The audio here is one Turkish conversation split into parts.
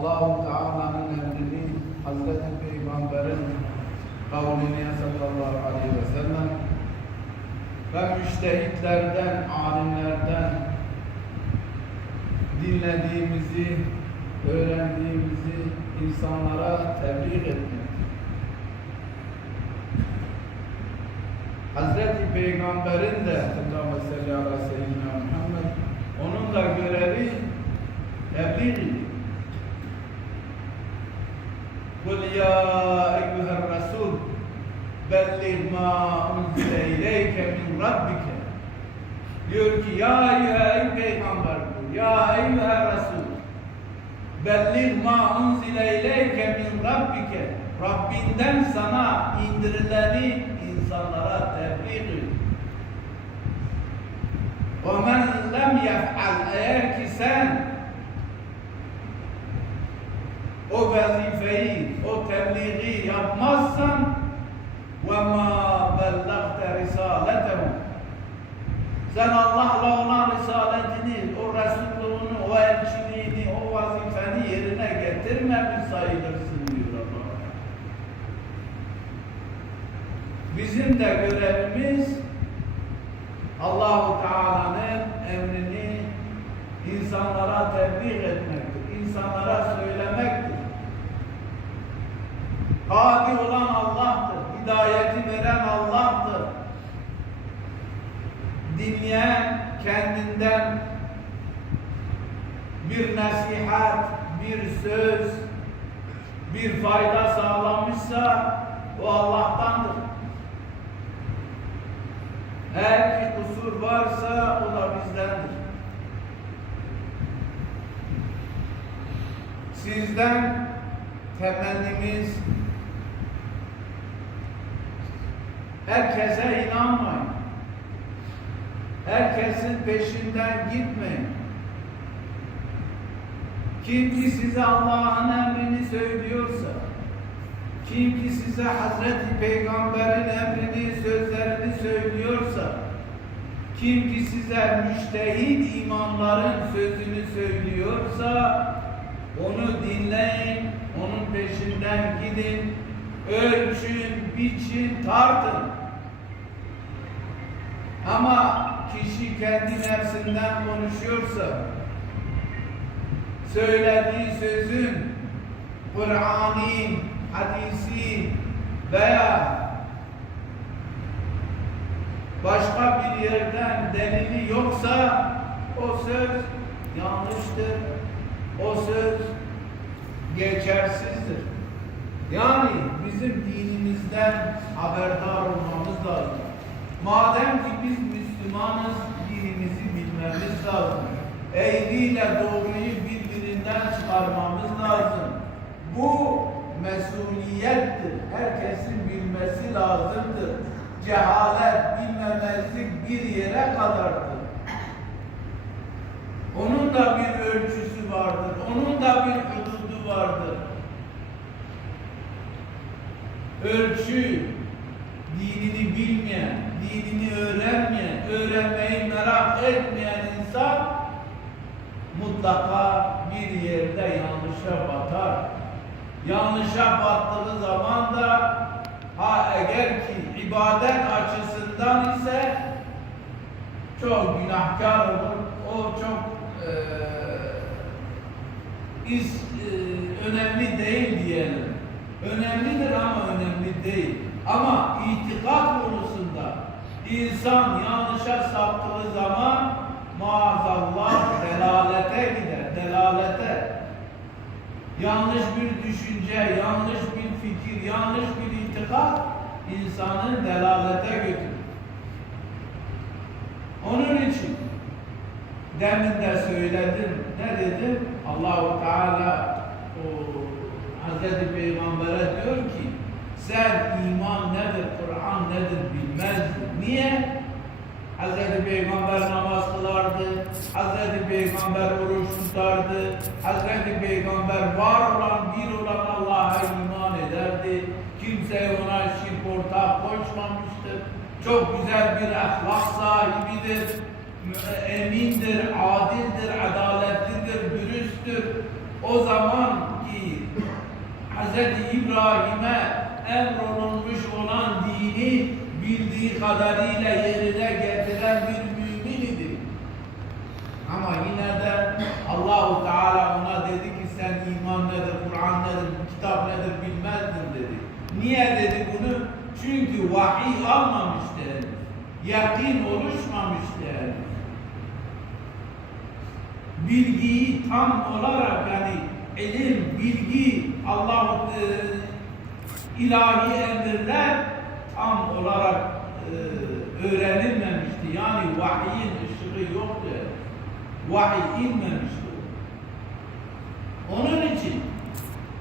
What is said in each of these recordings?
Allah-u Teala'nın emrini Hazreti Peygamber'in kavlini sallallahu aleyhi ve sellem ve müştehitlerden, alimlerden dinlediğimizi, öğrendiğimizi insanlara tebliğ etmek. Hazreti Peygamber'in de salli ala seyyidina Muhammed onun da görevi tebliğ يا أيها الرسول بلغ ما أنزل إليك من ربك diyor ki ya eyyühe ey peygamber diyor, ya eyyühe resul bellir ma unzile ileyke min rabbike Rabbinden sana indirileni insanlara tebliğ et. وَمَنْ لَمْ يَفْعَلْ Eğer ki sen o vazifeyi, o tebliği yapmazsan ve ma bellagte risaletehu sen Allah'la olan risaletini, o resulluğunu, o elçiliğini, o vazifeni yerine getirmemiş sayılırsın diyor Allah. Bizim de görevimiz Allahu Teala'nın emrini insanlara tebliğ etmektir, insanlara söylemektir. Hadi olan Allah'tır. Hidayeti veren Allah'tır. Dinleyen kendinden bir nasihat, bir söz, bir fayda sağlamışsa o Allah'tandır. Eğer ki kusur varsa o da bizdendir. Sizden temennimiz herkese inanmayın. Herkesin peşinden gitmeyin. Kim ki size Allah'ın emrini söylüyorsa, kim ki size Hazreti Peygamber'in emrini, sözlerini söylüyorsa, kim ki size müştehid imamların sözünü söylüyorsa, onu dinleyin, onun peşinden gidin, ölçün, biçin, tartın. Ama kişi kendi nefsinden konuşuyorsa, söylediği sözün Kur'an'ı, hadisi veya başka bir yerden delili yoksa o söz yanlıştır. O söz geçersizdir. Yani bizim dinimizden haberdar olmamız lazım. Madem ki biz Müslümanız, dinimizi bilmemiz lazım. Eğriyle doğruyu birbirinden çıkarmamız lazım. Bu mesuliyettir. Herkesin bilmesi lazımdır. Cehalet, bilmemezlik bir yere kadardır. Onun da bir ölçüsü vardır. Onun da bir hududu vardır. Ölçü, dinini bilmeyen, dinini öğrenmeyen, öğrenmeyi merak etmeyen insan mutlaka bir yerde yanlışa batar. Yanlışa battığı zaman da ha eğer ki ibadet açısından ise çok günahkar olur. O çok eee is, eee, önemli değil diyelim. Önemlidir ama önemli değil. Ama itikat konusunda insan yanlışa saptığı zaman maazallah delalete gider, delalete. Yanlış bir düşünce, yanlış bir fikir, yanlış bir itikat insanı delalete götürür. Onun için demin de söyledim. Ne dedim? Allahu Teala o Hazreti Peygamber'e diyor ki sen iman nedir, Kur'an nedir bilmezdin. Niye? Hazreti Peygamber namaz kılardı, Hazreti Peygamber oruç tutardı, Hazreti Peygamber var olan, bir olan Allah'a iman ederdi. Kimseye ona şirk ortağı koşmamıştır. Çok güzel bir ahlak sahibidir, emindir, adildir, adaletlidir, dürüsttür. O zaman ki Hazreti İbrahim'e emrolunmuş olan dini bildiği kadarıyla yerine getiren bir mümin idi. Ama yine de Allahu Teala ona dedi ki sen iman nedir, Kur'an nedir, kitap nedir bilmezdin dedi. Niye dedi bunu? Çünkü vahiy almamıştı henüz. Yakin oluşmamıştı henüz. Bilgiyi tam olarak yani ilim, bilgi, ilahi emirler tam olarak e, öğrenilmemişti. Yani vahyin ışığı yoktu. Vahiy inmemişti. Onun için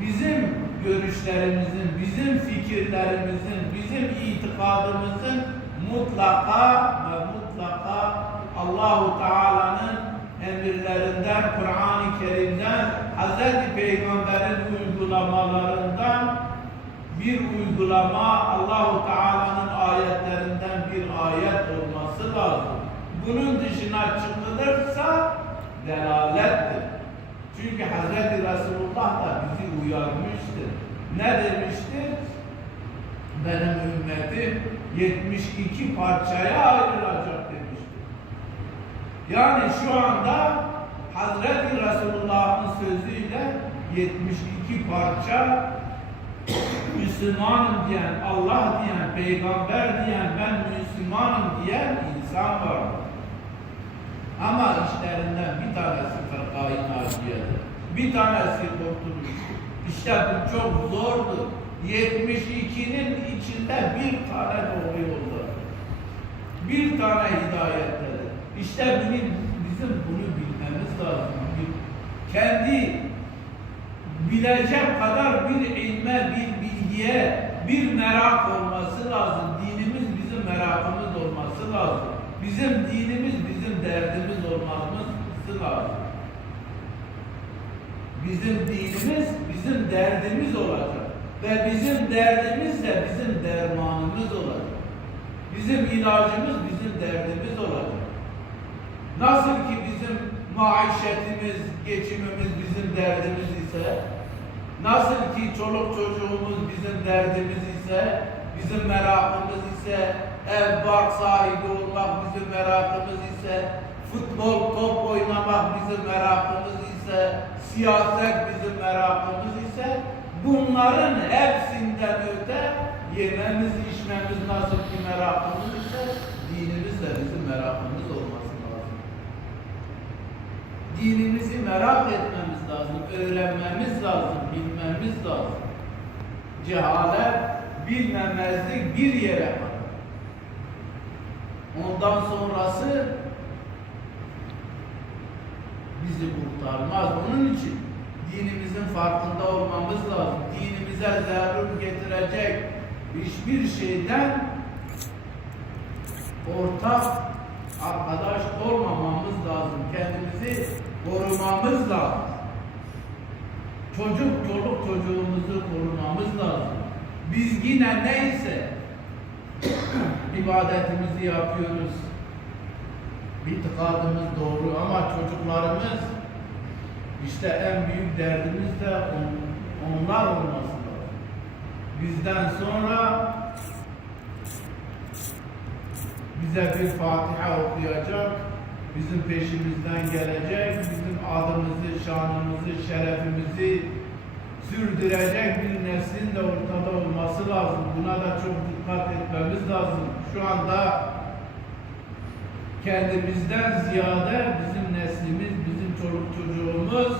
bizim görüşlerimizin, bizim fikirlerimizin, bizim itikadımızın mutlaka ve mutlaka Allahu Teala'nın emirlerinden, Kur'an-ı Kerim'den, Hz. Peygamber'in uygulamalarından bir uygulama Allahu Teala'nın ayetlerinden bir ayet olması lazım. Bunun dışına çıkılırsa delalettir. Çünkü Hz. Resulullah da bizi uyarmıştır. Ne demiştir? Benim ümmetim 72 parçaya ayrılacak demiştir. Yani şu anda Hazreti Resulullah'ın sözüyle 72 parça Müslümanım diyen, Allah diyen, peygamber diyen, ben Müslümanım diyen insan var. Ama işlerinden bir tanesi fırkayı naciyedir. Bir tanesi kurtuluş. İşte bu çok zordur. 72'nin içinde bir tane doğru yolda. Bir tane hidayettedir. İşte bizim, bizim bunu bilmemiz lazım. Kendi bilecek kadar bir ilme, bir bilgiye, bir merak olması lazım. Dinimiz bizim merakımız olması lazım. Bizim dinimiz bizim derdimiz olması lazım. Bizim dinimiz bizim derdimiz olacak. Ve bizim derdimiz de bizim dermanımız olacak. Bizim ilacımız bizim derdimiz olacak. Nasıl ki bizim maişetimiz, geçimimiz bizim derdimiz ise, nasıl ki çoluk çocuğumuz bizim derdimiz ise, bizim merakımız ise, ev bark sahibi olmak bizim merakımız ise, futbol top oynamak bizim merakımız ise, siyaset bizim merakımız ise, bunların hepsinden öte yememiz, içmemiz nasıl ki merakımız ise, dinimiz de bizim merakımız olması lazım. Dinimizi merak etmemiz lazım, öğrenmemiz lazım, bilmemiz lazım. Cehalet, bilmemezlik bir yere kadar. Ondan sonrası bizi kurtarmaz. Onun için dinimizin farkında olmamız lazım. Dinimize zarar getirecek hiçbir şeyden ortak arkadaş olmamamız lazım. Kendimizi korumamız lazım. Çocuk, çocuğumuzu korumamız lazım. Biz yine neyse ibadetimizi yapıyoruz. İtikadımız doğru ama çocuklarımız işte en büyük derdimiz de on, onlar olması lazım. Bizden sonra bize bir Fatiha okuyacak, bizim peşimizden gelecek, bizim adımızı, şanımızı, şerefimizi sürdürecek bir neslin de ortada olması lazım. Buna da çok dikkat etmemiz lazım. Şu anda kendimizden ziyade bizim neslimiz, bizim çoluk çocuğumuz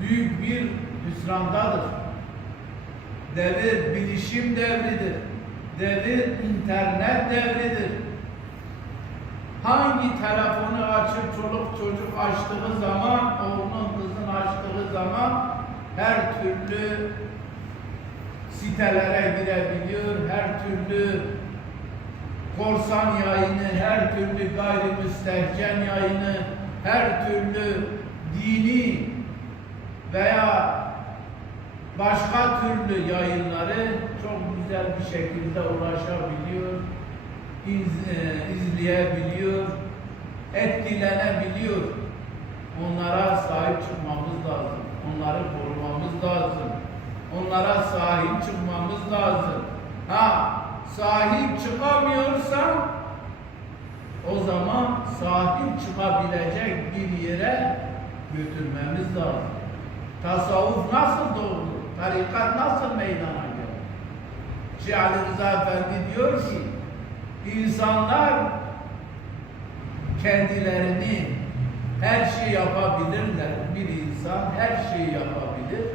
büyük bir hüsrandadır. Devir bilişim devridir. Devir internet devridir. Hangi telefonu açıp çoluk çocuk açtığı zaman, oğlunun kızın açtığı zaman her türlü sitelere girebiliyor, her türlü korsan yayını, her türlü gayrimüstehcen yayını, her türlü dini veya başka türlü yayınları çok güzel bir şekilde ulaşabiliyor, iz- e, izleyebiliyor, etkilenebiliyor. Onlara sahip çıkmamız lazım. Onları korumamız lazım. Onlara sahip çıkmamız lazım. Ha, sahip çıkamıyorsan o zaman sahip çıkabilecek bir yere götürmemiz lazım. Tasavvuf nasıl doğdu? Tarikat nasıl meydana geldi? Şeyh Ali Rıza Efendi diyor ki insanlar kendilerini her şey yapabilirler. Bir insan her şeyi yapabilir.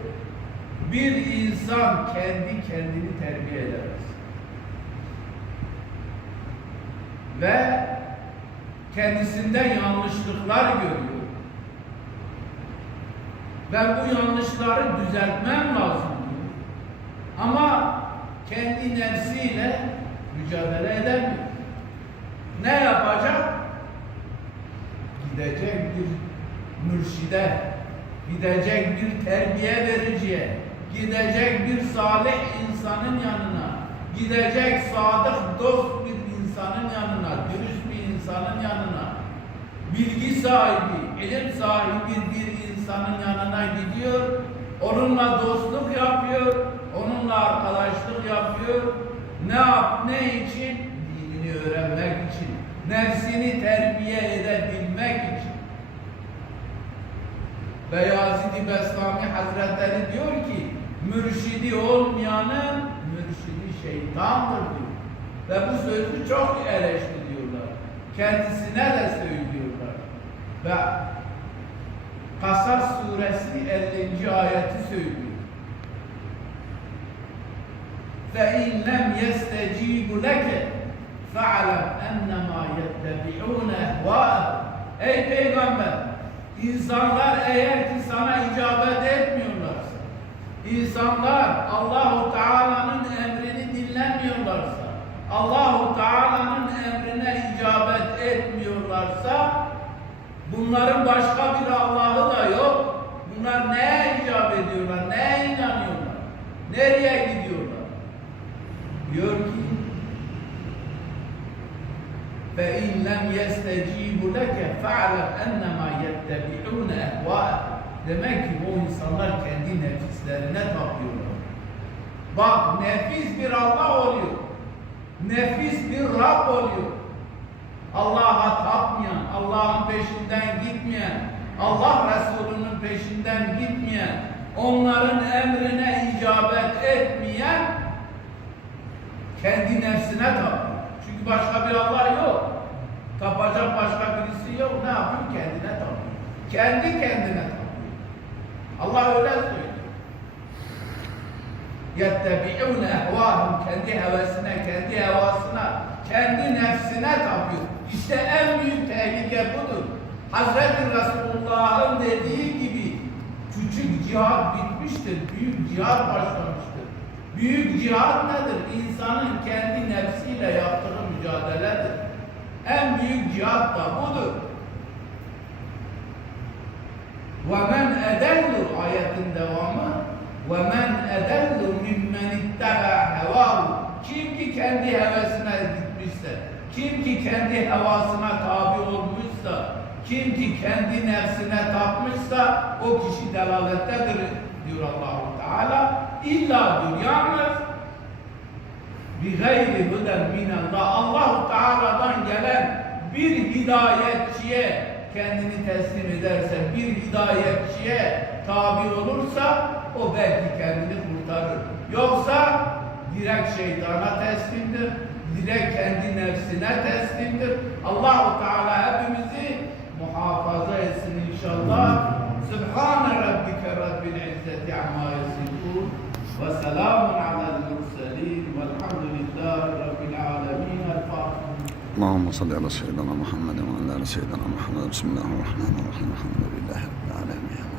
Bir insan kendi kendini terbiye edemez. Ve kendisinde yanlışlıklar görüyor. Ben bu yanlışları düzeltmem lazım diyor. Ama kendi nefsiyle mücadele edemiyor. Ne yapacak? Gidecek bir mürşide, gidecek bir terbiye vericiye, gidecek bir salih insanın yanına, gidecek sadık dost bir insanın yanına, dürüst bir insanın yanına, bilgi sahibi, ilim sahibi bir insanın yanına gidiyor, onunla dostluk yapıyor, onunla arkadaşlık yapıyor. Ne yap, ne için? Dinini öğrenmek için, nefsini terbiye edebilmek için. Beyazid-i Bestami Hazretleri diyor ki, mürşidi olmayanın mürşidi şeytandır diyor. Ve bu sözü çok eleştiriyorlar. Kendisine de söylüyorlar. Ve Kasas suresi 50. ayeti söylüyor. فَاِنْ لَمْ يَسْتَجِيبُ لَكَ فَعْلَمْ اَنَّمَا يَتَّبِعُونَ اَهْوَاءَهُ Ey Peygamber! İnsanlar eğer ki sana icabet etmiyorlarsa, insanlar Allahu Teala'nın emrini dinlemiyorlarsa, Allahu Teala'nın emrine icabet etmiyorlarsa, bunların başka bir Allah'ı da yok. Bunlar neye icap ediyorlar? Neye inanıyorlar? Nereye gidiyorlar? لَمْ يَسْتَجِيبُ لَكَ فَعْلَمْ اَنَّمَا يَتَّبِعُونَ اَهْوَاءَ Demek ki bu insanlar kendi nefislerine tapıyorlar. Bak nefis bir Allah oluyor. Nefis bir Rab oluyor. Allah'a tapmayan, Allah'ın peşinden gitmeyen, Allah Resulü'nün peşinden gitmeyen, onların emrine icabet etmeyen kendi nefsine tapıyor. Çünkü başka bir Allah yok. Tapacak başka birisi yok. Ne yapıyor? Kendine tapıyor. Kendi kendine tapıyor. Allah öyle söylüyor. يَتَّبِعُونَ اَهْوَاهُمْ Kendi hevesine, kendi hevasına, kendi nefsine tapıyor. İşte en büyük tehlike budur. Hazreti Resulullah'ın dediği gibi küçük cihat bitmiştir, büyük cihat başlamıştır. Büyük cihat nedir? İnsanın kendi nefsiyle yaptığı mücadeledir. En büyük cihat da budur. Ve men edellu ayetin devamı ve men edellu mimmen ittebe hevahu kim ki kendi hevesine gitmişse, kim ki kendi hevasına tabi olmuşsa, kim ki kendi nefsine tapmışsa o kişi delalettedir diyor Allahu Teala. İlla dünya nefs bi gayri huden minallah Allah Teala'dan gelen bir hidayetçiye kendini teslim ederse, bir hidayetçiye tabi olursa o belki kendini kurtarır. Yoksa direkt şeytana teslimdir, direkt kendi nefsine teslimdir. Allahu Teala hepimizi muhafaza etsin inşallah. Sübhane Rabbike Rabbil İzzeti amma yasifun ve selamun alel اللهم صل على سيدنا محمد وعلى سيدنا محمد. بسم الله الرحمن الرحيم. الحمد لله رب العالمين.